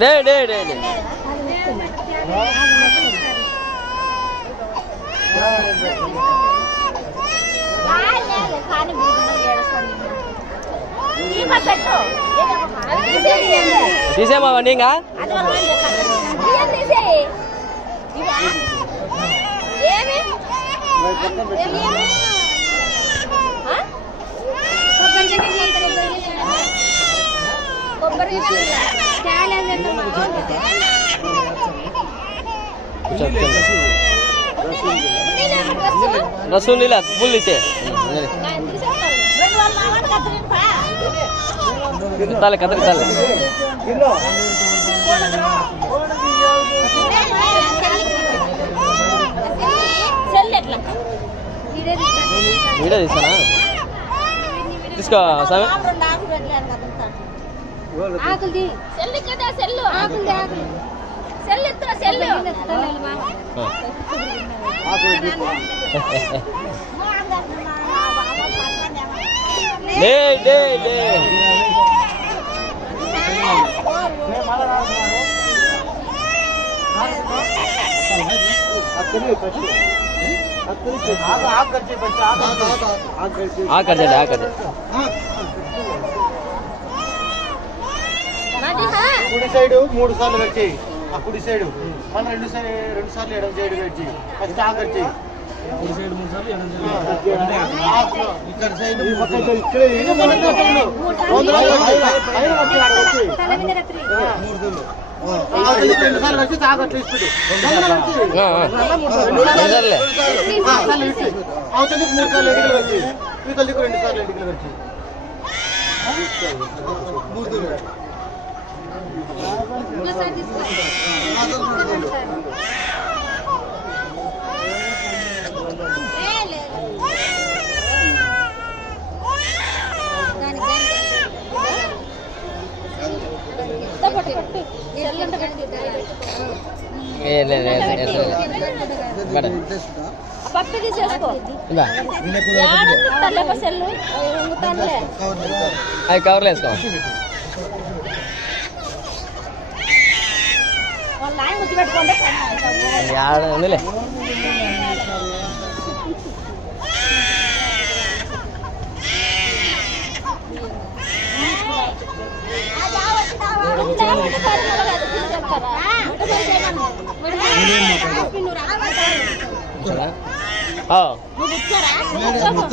day day day day తీసేమా అవన్నీ ఇంకా रसूल नीला फुल नीचे ताले कतर ताले वीडियो తీసానా తీసుకో సామే ఆకుల్ది సెల్ కదా సెల్ ఆకుల్ది ఆకులు సెల్ ఎత్తున సెల్ లే లే లే కుడి సైడ్ 3 సార్లు వచ్చి ఆ కుడి సైడ్ మళ్ళీ 2 సార్లు ఎడమ సైడ్ వచ్చి ఫస్ట్ ఆ వచ్చి కుడి సైడ్ 3 సార్లు ఎడమ సైడ్ ఇక్కడ సైడ్ ఇక్కడ ఇది మనకు రెండు సార్లు వచ్చి తాగట్లు ఇస్తుంది అవతలికి 3 సార్లు ఎడికలు వచ్చి ఇవతలికి 2 సార్లు ఎడికలు వచ్చి పప్పు తీసేసుకో సెల్లు అవి కవర్లో వేసుకో ఉందిలే